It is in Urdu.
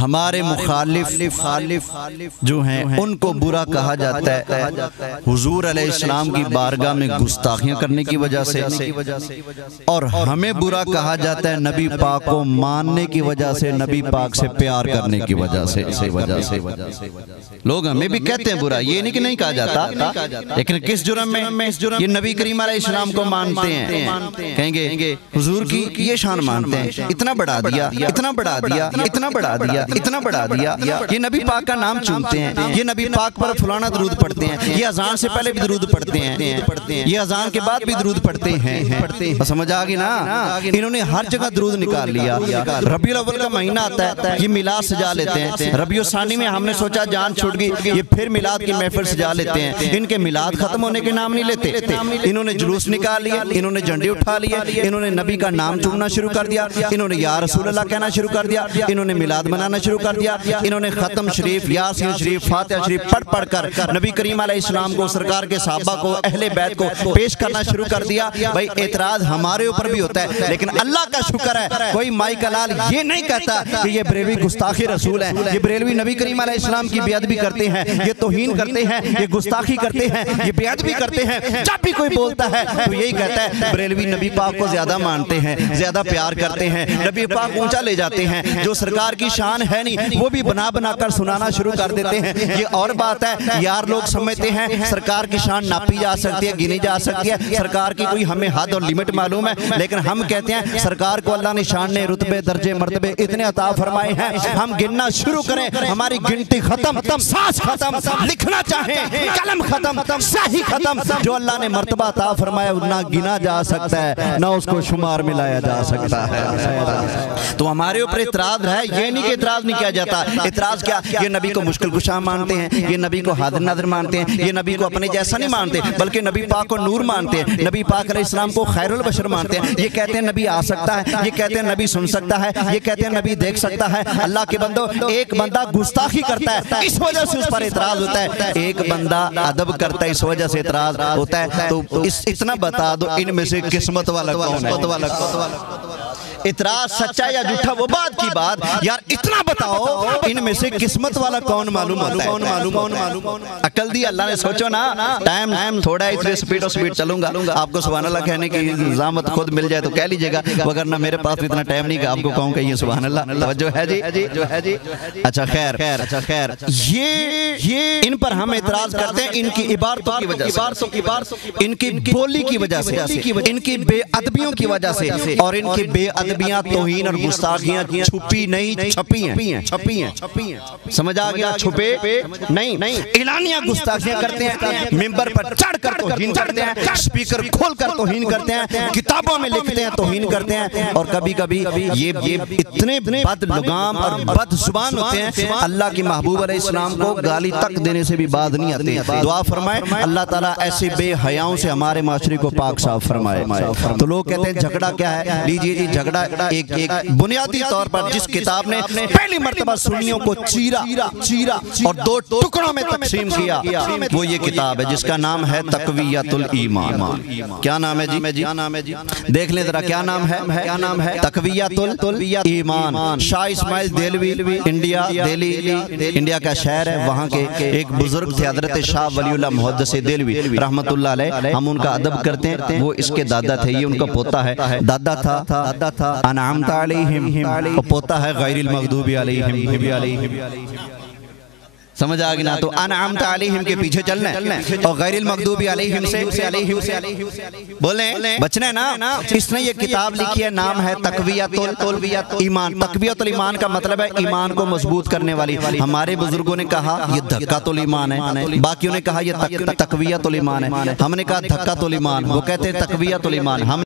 ہمارے مخالف جو ہیں ان کو برا کہا جاتا ہے حضور علیہ السلام کی بارگاہ میں گستاخیاں کرنے کی وجہ سے، اور ہمیں برا کہا جاتا ہے نبی پاک کو ماننے کی وجہ سے، نبی پاک سے پیار کرنے کی وجہ سے۔ لوگ ہمیں بھی کہتے ہیں برا، یہ نہیں کہ نہیں کہا جاتا، لیکن کس جرم میں؟ یہ نبی کریم علیہ السلام کو مانتے ہیں، کہیں گے حضور کی یہ شان مانتے ہیں، اتنا بڑھا دیا، اتنا بڑھا دیا، اتنا بڑھا دیا، اتنا بڑھا دیا، یہ نبی پاک کا نام چومتے ہیں، یہ نبی پاک پر فلانا درود پڑھتے ہیں، یہ اذان سے پہلے بھی درود پڑھتے ہیں، یہ اذان کے بعد بھی درود پڑھتے ہیں۔ سمجھ آگی نا؟ انہوں نے ہر جگہ درود نکال لیا۔ ربیع الاول کا مہینہ آتا ہے، یہ میلاد سجا لیتے ہیں۔ ربیع الثانی میں ہم نے سوچا جان چھوٹ گئی، یہ پھر میلاد کی محفل سجا لیتے ہیں۔ ان کے میلاد ختم ہونے کے نام نہیں لیتے، انہوں نے جلوس نکال لیا، انہوں نے جھنڈے اٹھا لیے، انہوں نے نبی کا نام چومنا شروع کر دیا، انہوں نے یا رسول اللہ کہنا شروع کر دیا، انہوں نے میلاد منانا شروع کر دیا، انہوں نے ختم شریف، یاسین شریف، فاتحہ شریف پڑھ کر نبی کریم علیہ السلام کو، سرکار کے صحابہ کو، اہل بیت کو پیش کرنا شروع کر دیا۔ بھائی اعتراض ہمارے اوپر بھی ہوتا ہے، لیکن اللہ کا شکر ہے کوئی مائی کا لال یہ نہیں کہتا کہ یہ بریلوی گستاخی رسول ہیں، یہ بریلوی نبی کریم علیہ السلام کی بے ادبی کرتے ہیں، یہ توہین کرتے ہیں، یہ گستاخی کرتے ہیں، یہ بے ادبی کرتے ہیں۔ جب بھی کوئی بولتا ہے تو یہی کہتا ہے بریلوی نبی پاک کو زیادہ مانتے ہیں، زیادہ پیار کرتے ہیں، نبی پاک اونچا لے جاتے ہیں، جو سرکار کی شان ہے نہیں وہ بھی بنا کر سنانا شروع کر دیتے ہیں۔ یہ اور بات ہے، یار لوگ سمجھتے ہیں سرکار کی شان ناپی جا سکتی ہے، گنی جا سکتی ہے، سرکار کی کوئی ہمیں حد اور لیمٹ معلوم ہے، لیکن ہم کہتے ہیں سرکار کو اللہ نے شان نے رتبے، درجے، مرتبے اتنے عطا فرمائے ہیں، ہم گننا شروع کریں، ہماری گنتی ختم، سانس ختم، لکھنا چاہیں قلم ختم، سیاہی ختم، جو اللہ نے مرتبہ عطا فرمایا نہ گنا جا سکتا ہے، نہ اس کو شمار ملایا جا سکتا ہے۔ تو ہمارے اوپر اعتراض ہے، یہ نہیں کہ اعتراض نہیں کیا جاتا، اعتراض کیا؟ یہ نبی کو مشکل کشا مانتے ہیں، یہ نبی کو حاضر ناظر مانتے ہیں، یہ نبی کو اپنے جیسا نہیں مانتے، بلکہ نبی پاک کو نور مانتے ہیں، نبی پاک علیہ السلام کو خیر البشر مانتے ہیں۔ یہ کہتے ہیں نبی آ سکتا ہے، یہ کہتے ہیں نبی سن سکتا ہے، یہ کہتے ہیں نبی دیکھ سکتا ہے۔ اللہ کے بندو، ایک بندہ گستاخی کرتا ہے اس وجہ سے اس پر اعتراض ہوتا ہے، ایک بندہ ادب کرتا ہے اس وجہ سے اعتراض ہوتا ہے۔ تو اتنا بتا دو ان میں سے قسمت والا کون ہے؟ اعتراض سچا یا جھوٹا وہ بات کی بات، یار اتنا بتاؤ ان میں سے قسمت والا کون معلوم ہوتا ہے؟ عقل دی اللہ نے، سوچو نا، ٹائم تھوڑا ہے اس لیے سپیڈ چلوں گا، آپ کو سبحان اللہ کہنے کی زحمت خود مل جائے تو کہہ لیجئے گا، وگرنہ میرے پاس اتنا ٹائم نہیں کہ آپ کو کہوں کہ یہ سبحان اللہ توجہ ہے جی۔ اچھا خیر، یہ ان پر ہم اعتراض کرتے ہیں ان کی عبارتوں کی وجہ سے، ان کی بولی کی وجہ سے، ان کی بے ادبیوں کی وجہ سے، اور ان کی بے ادبیاں، توہین اور گستاخیاں چھپی نہیں چھپی ہیں۔ سمجھ آ گیا؟ چھپے نہیں، اعلانیہ گستاخیاں کرتے ہیں، ممبر پر چڑھ کر توہین کرتے ہیں، سپیکر کھول کر توہین کرتے ہیں، کتابوں میں لکھتے ہیں توہین کرتے ہیں، اور کبھی یہ اتنے بد لگام اور بد زبان ہوتے ہیں، اللہ کی محبوب علیہ السلام کو گالی تک دینے سے بھی باز نہیں آتے۔ دعا فرمائے اللہ تعالیٰ ایسے بے حیاؤں سے ہمارے معاشرے کو پاک صاف فرمائے۔ تو لوگ کہتے ہیں جھگڑا کیا ہے؟ لیجئے جی، جھگڑا ایک بنیادی طور پر جس کتاب نے پہلی مرتبہ سنیوں کو چیرا اور دو ٹکڑوں میں تقسیم کیا، وہ یہ کتاب ہے جس کا نام ہے تقویۃ الایمان۔ کیا نام ہے جی؟ دیکھ لیں ذرا کیا نام ہے؟ تقویۃ الایمان۔ شاہ اسماعیل دہلوی، دہلی انڈیا کا شہر ہے، وہاں کے ایک بزرگ تھے حضرت شاہ ولی اللہ محدث دہلوی رحمت اللہ علیہ، ہم ان کا ادب کرتے ہیں، وہ اس کے دادا تھے، یہ ان کا پوتا ہے، دادا تھا انعمت علیہم، اور پوتا ہے غیر المغضوب علیہم۔ سمجھ آگے نا؟ تو انعمت علیہم کے پیچھے چلنا ہے، اور غیر المغضوب علیہم سے بولیں بچنا ہے نا۔ اس نے یہ کتاب لکھی ہے، نام ہے تقویۃ الایمان۔ تقویۃ الایمان کا مطلب ہے ایمان کو مضبوط کرنے والی۔ ہمارے بزرگوں نے کہا یہ دھکۃ الایمان ہے، باقیوں نے کہا یہ تقویۃ الایمان ہے، ہم نے کہا دھکۃ الایمان، وہ کہتے ہیں تقویۃ الایمان۔